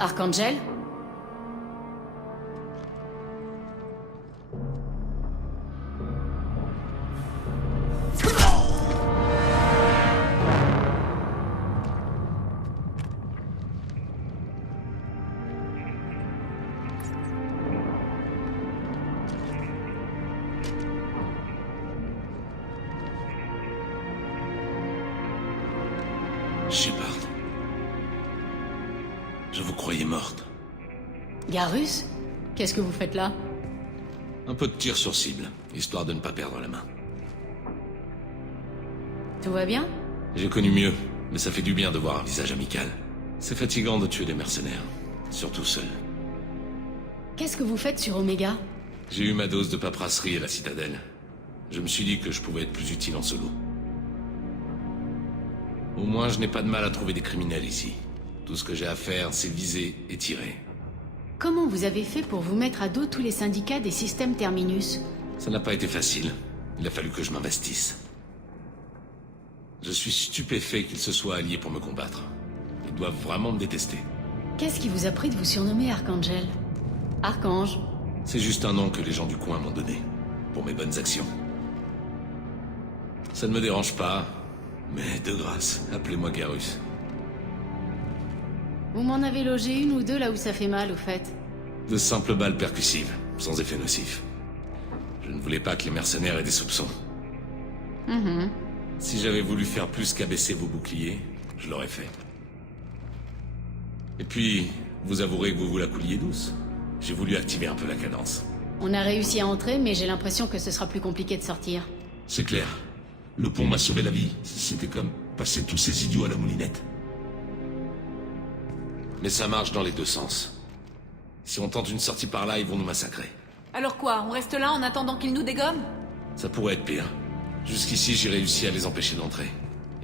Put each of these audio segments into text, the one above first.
Archangel? Shepard. Je vous croyais morte. Garrus? Qu'est-ce que vous faites là? Un peu de tir sur cible, histoire de ne pas perdre la main. Tout va bien? J'ai connu mieux, mais ça fait du bien de voir un visage amical. C'est fatigant de tuer des mercenaires, surtout seul. Qu'est-ce que vous faites sur Omega? J'ai eu ma dose de paperasserie à la citadelle. Je me suis dit que je pouvais être plus utile en solo. Au moins, je n'ai pas de mal à trouver des criminels ici. Tout ce que j'ai à faire, c'est viser et tirer. Comment vous avez fait pour vous mettre à dos tous les syndicats des systèmes Terminus? Ça n'a pas été facile. Il a fallu que je m'investisse. Je suis stupéfait qu'ils se soient alliés pour me combattre. Ils doivent vraiment me détester. Qu'est-ce qui vous a pris de vous surnommer Archangel? Archange? C'est juste un nom que les gens du coin m'ont donné. Pour mes bonnes actions. Ça ne me dérange pas. Mais de grâce, appelez-moi Garrus. Vous m'en avez logé une ou deux là où ça fait mal, au fait. De simples balles percussives, sans effet nocif. Je ne voulais pas que les mercenaires aient des soupçons. Si j'avais voulu faire plus qu'abaisser vos boucliers, je l'aurais fait. Et puis, vous avouerez que vous vous la couliez douce. J'ai voulu activer un peu la cadence. On a réussi à entrer, mais j'ai l'impression que ce sera plus compliqué de sortir. C'est clair. Le pont m'a sauvé la vie. C'était comme passer tous ces idiots à la moulinette. Mais ça marche dans les deux sens. Si on tente une sortie par là, ils vont nous massacrer. Alors quoi, on reste là en attendant qu'ils nous dégomment? Ça pourrait être pire. Jusqu'ici, j'ai réussi à les empêcher d'entrer.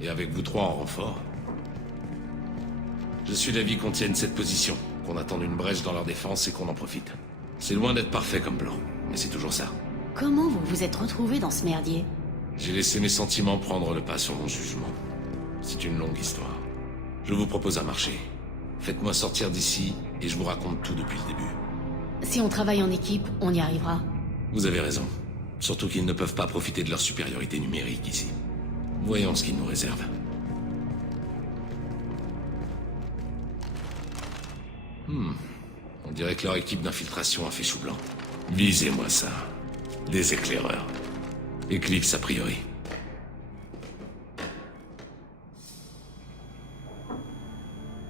Et avec vous trois en renfort... Je suis d'avis qu'on tienne cette position, qu'on attende une brèche dans leur défense et qu'on en profite. C'est loin d'être parfait comme plan, mais c'est toujours ça. Comment vous vous êtes retrouvé dans ce merdier? J'ai laissé mes sentiments prendre le pas sur mon jugement. C'est une longue histoire. Je vous propose un marché. Faites-moi sortir d'ici et je vous raconte tout depuis le début. Si on travaille en équipe, on y arrivera. Vous avez raison. Surtout qu'ils ne peuvent pas profiter de leur supériorité numérique ici. Voyons ce qu'ils nous réservent. On dirait que leur équipe d'infiltration a fait chou blanc. Visez-moi ça. Des éclaireurs. Eclipse a priori.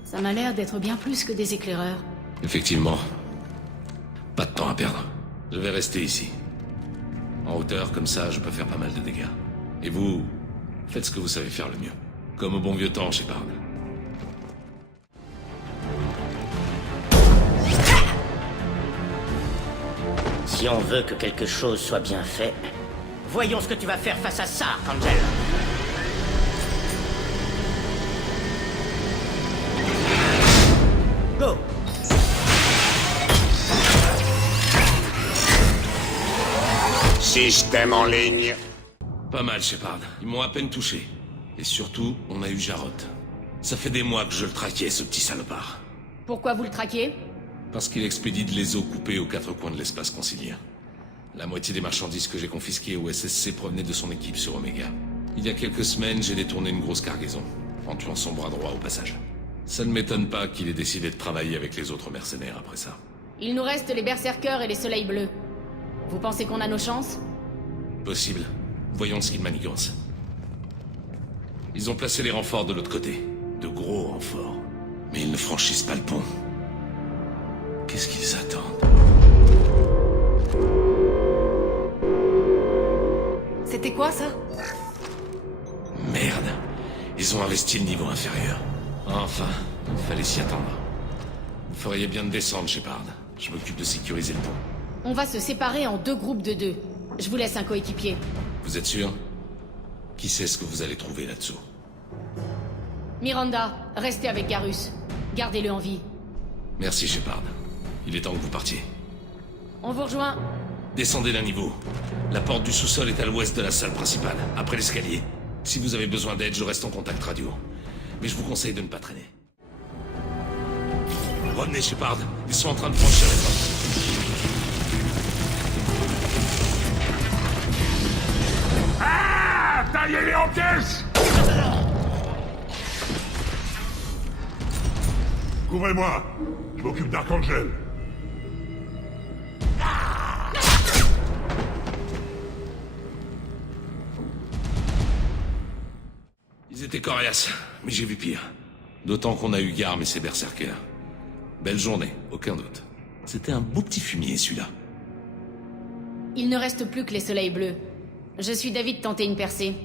Ça m'a l'air d'être bien plus que des éclaireurs. Effectivement. Pas de temps à perdre. Je vais rester ici. En hauteur, comme ça, je peux faire pas mal de dégâts. Et vous, faites ce que vous savez faire le mieux. Comme au bon vieux temps, Shepard. Si on veut que quelque chose soit bien fait, voyons ce que tu vas faire face à ça, Archangel. Go! Système en ligne. Pas mal, Shepard. Ils m'ont à peine touché. Et surtout, on a eu Jarrod. Ça fait des mois que je le traquais, ce petit salopard. Pourquoi vous le traquez? Parce qu'il expédie de l'ESO coupé aux quatre coins de l'espace concilien. La moitié des marchandises que j'ai confisquées au SSC provenaient de son équipe sur Omega. Il y a quelques semaines, j'ai détourné une grosse cargaison, en tuant son bras droit au passage. Ça ne m'étonne pas qu'il ait décidé de travailler avec les autres mercenaires après ça. Il nous reste les berserkers et les soleils bleus. Vous pensez qu'on a nos chances? Possible. Voyons ce qu'ils manigancent. Ils ont placé les renforts de l'autre côté. De gros renforts. Mais ils ne franchissent pas le pont. Qu'est-ce qu'ils attendent? C'était quoi ça? Merde. Ils ont investi le niveau inférieur. Enfin, il fallait s'y attendre. Vous feriez bien de descendre, Shepard. Je m'occupe de sécuriser le pont. On va se séparer en deux groupes de deux. Je vous laisse un coéquipier. Vous êtes sûr? Qui sait ce que vous allez trouver là-dessous? Miranda, restez avec Garrus. Gardez-le en vie. Merci, Shepard. Il est temps que vous partiez. On vous rejoint. Descendez d'un niveau. La porte du sous-sol est à l'ouest de la salle principale, après l'escalier. Si vous avez besoin d'aide, je reste en contact radio. Mais je vous conseille de ne pas traîner. Revenez, Shepard. Ils sont en train de franchir les portes. Ah! Taillez-les en pièces! Couvrez-moi! Je m'occupe d'Archangel. Ils étaient coriaces, mais j'ai vu pire. D'autant qu'on a eu Garm et ses berserkers. Belle journée, aucun doute. C'était un beau petit fumier, celui-là. Il ne reste plus que les soleils bleus. Je suis d'avis de tenter une percée.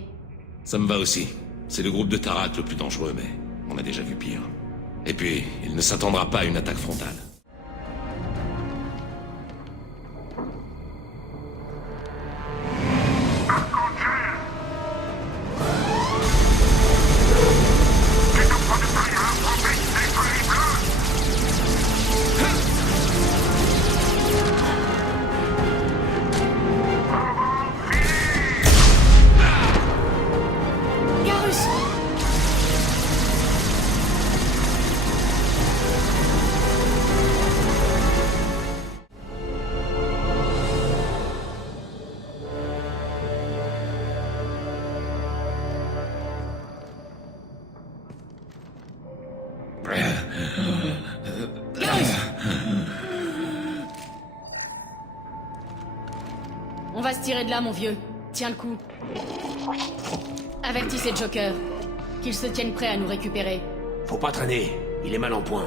Ça me va aussi. C'est le groupe de Tarak le plus dangereux, mais on a déjà vu pire. Et puis, il ne s'attendra pas à une attaque frontale. Garus! Garus! On va se tirer de là, mon vieux. Tiens le coup. Avertissez le Joker. Qu'il se tienne prêt à nous récupérer. Faut pas traîner, il est mal en point.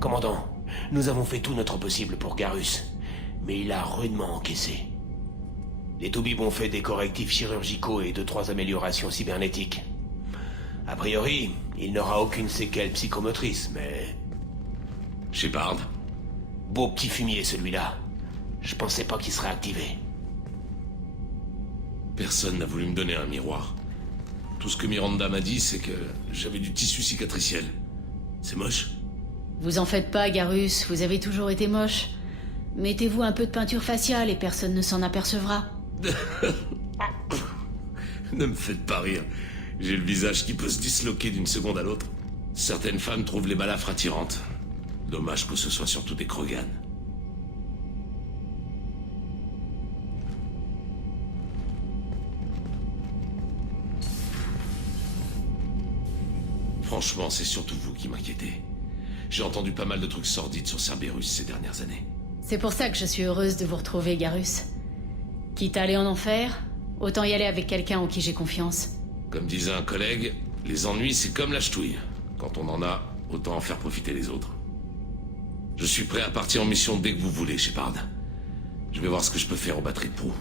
Commandant, nous avons fait tout notre possible pour Garus, mais il a rudement encaissé. Les Toubibs ont fait des correctifs chirurgicaux et 2-3 améliorations cybernétiques. A priori, il n'aura aucune séquelle psychomotrice, mais... Shepard? Beau petit fumier, celui-là. Je pensais pas qu'il serait activé. Personne n'a voulu me donner un miroir. Tout ce que Miranda m'a dit, c'est que j'avais du tissu cicatriciel. C'est moche. Vous en faites pas, Garus, vous avez toujours été moche. Mettez-vous un peu de peinture faciale et personne ne s'en apercevra. Ne me faites pas rire. J'ai le visage qui peut se disloquer d'une seconde à l'autre. Certaines femmes trouvent les balafres attirantes. Dommage que ce soit surtout des Krogan. Franchement, c'est surtout vous qui m'inquiétez. J'ai entendu pas mal de trucs sordides sur Cerberus ces dernières années. C'est pour ça que je suis heureuse de vous retrouver, Garus. Quitte à aller en enfer, autant y aller avec quelqu'un en qui j'ai confiance. Comme disait un collègue, les ennuis c'est comme la ch'touille. Quand on en a, autant en faire profiter les autres. Je suis prêt à partir en mission dès que vous voulez, Shepard. Je vais voir ce que je peux faire aux batteries de proue.